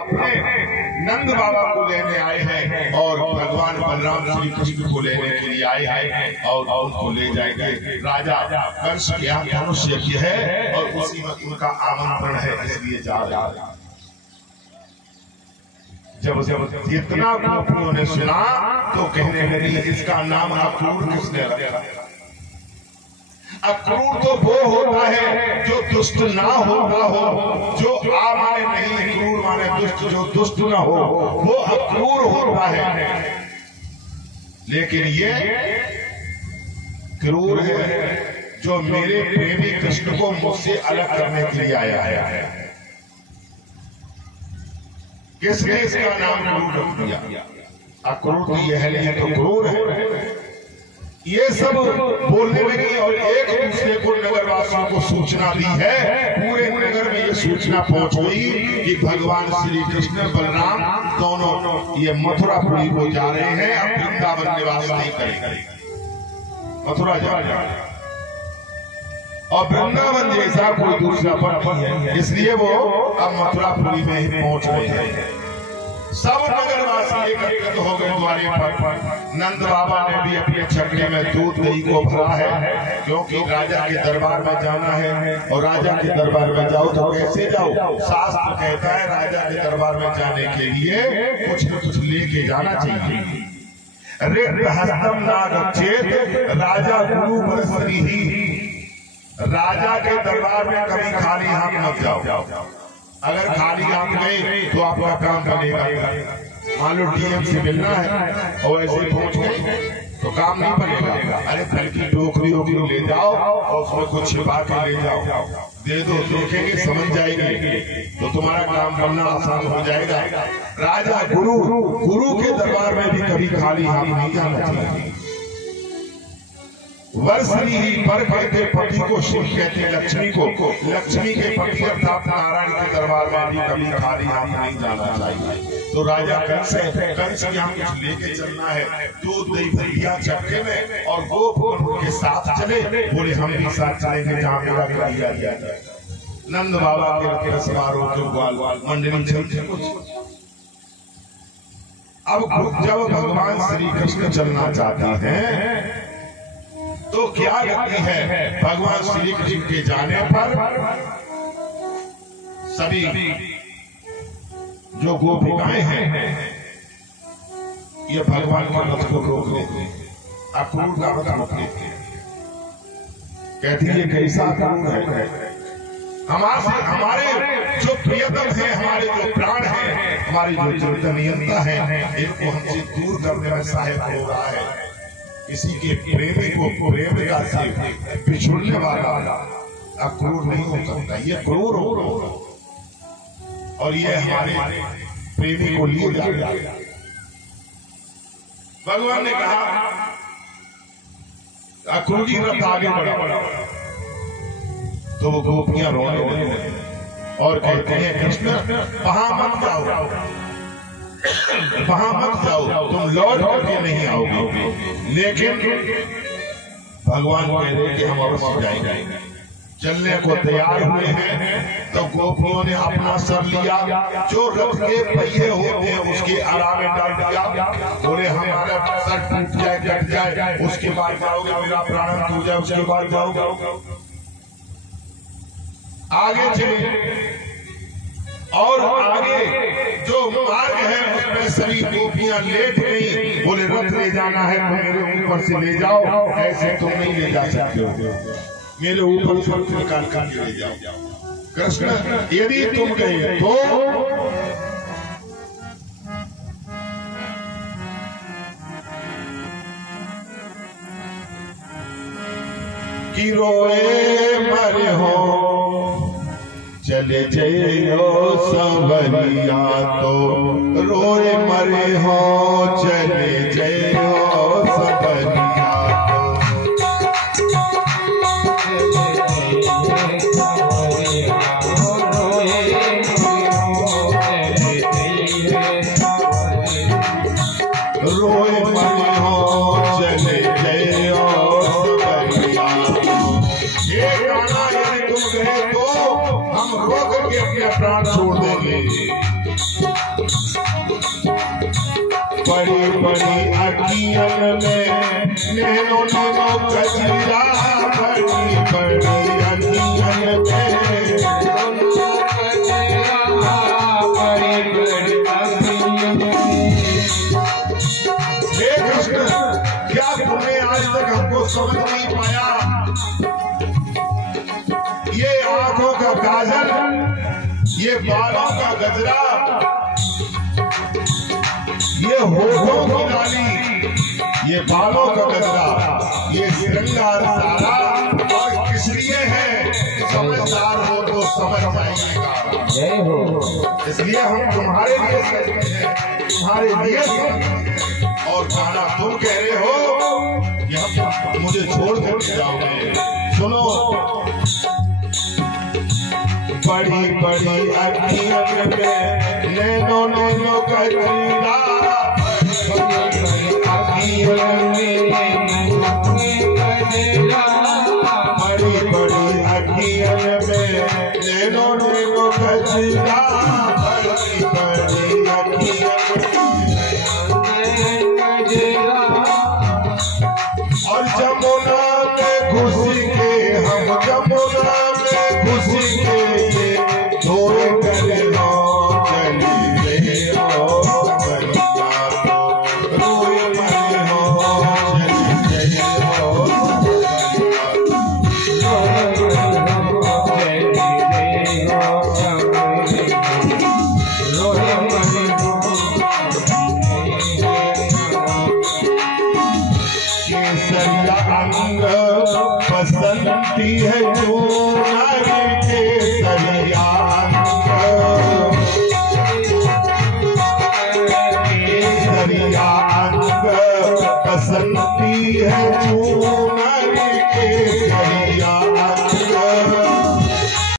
अपने नंद बाबा को लेने आए हैं और भगवान बलराम श्री कृष्ण को लेने के लिए आए हैं और उनको ले जाएंगे। राजा कंस के यहाँ धनुष यज्ञ है और उसी में उनका आमंत्रण है, इसलिए जा रहा है। जब जितना गोपियों ने सुना तो कहने लगी इसका नाम अक्रूर किसने रखा? अक्रूर तो वो होता है जो दुष्ट ना होता हो, जो आ माने नहीं, क्रूर माने दुष्ट, जो दुष्ट ना हो वो अक्रूर होता है। लेकिन ये क्रूर है जो मेरे प्रेमी कृष्ण को मुझसे अलग करने के लिए आया है। किसने इसका नाम क्रूर रख दिया? अक्रूर तो यह है, नहीं तो क्रूर है। ये सब बोलने लगी और एक दूसरे को नगरवासियों को सूचना दी है। पूरे नगर में ये सूचना पहुंच गई कि भगवान श्री कृष्ण बलराम दोनों ये मथुरापुरी को जा रहे हैं, अब वृंदावन निवास नहीं करेंगे, मथुरा जा रहे हैं। और वृंदावन जैसा कोई दूसरा पद है, इसलिए वो अब मथुरापुरी में ही पहुंच रहे हैं। सब नगरवासी एकत्रित हो गए द्वारे पर। नंद बाबा ने भी अपने छकड़े में दूध दही को भरा है, क्योंकि राजा के दरबार में जाना है। और राजा के दरबार में जाओ तो कैसे जाओ? शास्त्र कहता है राजा के दरबार में जाने के लिए कुछ न कुछ लेके जाना चाहिए। रिक्त हस्तम ना गच्छेत राजा गुरु बरसरी ही। राजा के दरबार में कभी खाली हाथ मत जाओ। अगर खाली हाथ गए तो आपका काम बनेगा। मान लो डीएम से मिलना है और ऐसे पहुंच गए तो काम नहीं बनेगा। अरे फल की टोकरी वोकरी ले जाओ और उसमें कुछ छिपा के ले जाओ, दे दो, देखेंगे समझ जाएंगे तो तुम्हारा काम बनना आसान हो जाएगा। राजा गुरु के दरबार में भी कभी खाली हाथ नहीं जाना चाहिए। वर्षनी ही पर कहते पति को, शिव कहते लक्ष्मी को, लक्ष्मी के पति अर्थात नारायण के दरबार में भी कभी खाली हाथ नहीं जाना चाहिए। तो राजा कंस के यहाँ कुछ लेके चलना है, दूध दही भैया चक्के में, और वो के साथ चले। बोले हम भी साथ चलेंगे जहाँ मेरा भैया जाएगा। नंद बाबा के समारोह के ग्वाल मंडली चलते कुछ। अब जब भगवान श्री कृष्ण चलना चाहता है तो क्या करती है? भगवान श्री कृष्ण के जाने पर सभी जो गोपिकाएं हैं ये भगवान के रथ को रोक लेते हैं, अक्रूर का रथ रोक लेते हैं। कहती है कैसा अक्रूर है? हमारे जो प्रियतम है, हमारे जो प्राण है, हमारी जो चैतन्यता है, इनको हमसे दूर करने में सहायक हो रहा है। किसी के प्रेमी को प्रेमिका से बिछुड़ने वाला अक्रूर नहीं हो सकता, ये क्रूर हो। और ये हमारे प्रेमी को लिए जा रहा है। भगवान ने कहा अक्रूर जी रथ आगे बढ़ा तो वो गोपियां रोने लगी और कहते हैं कृष्ण वहां मत जाओ, वहां मत जाओ, तुम लौट करके नहीं आओगे। लेकिन भगवान कह रहे कि हम अवश्य जाएंगे। चलने को तैयार हुए हैं तो गोपियों ने अपना सर लिया, जो रथ के पहिए होते हैं उसके आराम में डाल दिया। बोले हमारा सर टूट जाए, कट जाए, उसके बाद जाओगे, मेरा प्राण टूट जाए उसके बाद जाओगे। आगे चले और आगे जो मार्ग है उसमें सभी गोपियां लेट गई। बोले रथ ले जाना है तो मेरे ऊपर से ले जाओ, ऐसे तुम नहीं ले जा सकते हो, मेरे ऊपर से निकाल कर ले जाओ। कृष्ण यदि तुम गए तो कि रोए मरे हो चले जइयो संवरिया, तो रोए मरे हो चले जइयो संवरिया। रोए मरे हो चले जइयो संवरिया। ये गाना यदि तुम गए तो हम रोक के अपने प्राण छोड़ देंगे। समझ नहीं पाया। ये आंखों का काजल, ये बालों का गजरा, ये होठों की लाली, ये बालों का गजरा, ये श्रृंगार सारा और किस लिए है? समझदार हो तो समझ जाइएगा। जय हो। इसलिए हम तुम्हारे लिए सजते हैं, तुम्हारे लिए सजते हैं। और गाना तुम कह रहे हो कि हम मुझे छोड़ कर जाओगे। सुनो, बड़ी बड़ी अखियों में नैनो नैनो कजरा, बड़ी बड़ी अखियों में नैनो नैनो कजरा, बड़ी बड़ी अखियों और जमुना में घुस के हम, जमुना में घुस के धोए करे हो चली रे हो बलिया रोए मरे हो चली रे हो केसरिया अंग बसंती है चूनर, केसरिया अंग, केसरिया अंग बसंती है चूनर, केसरिया अंग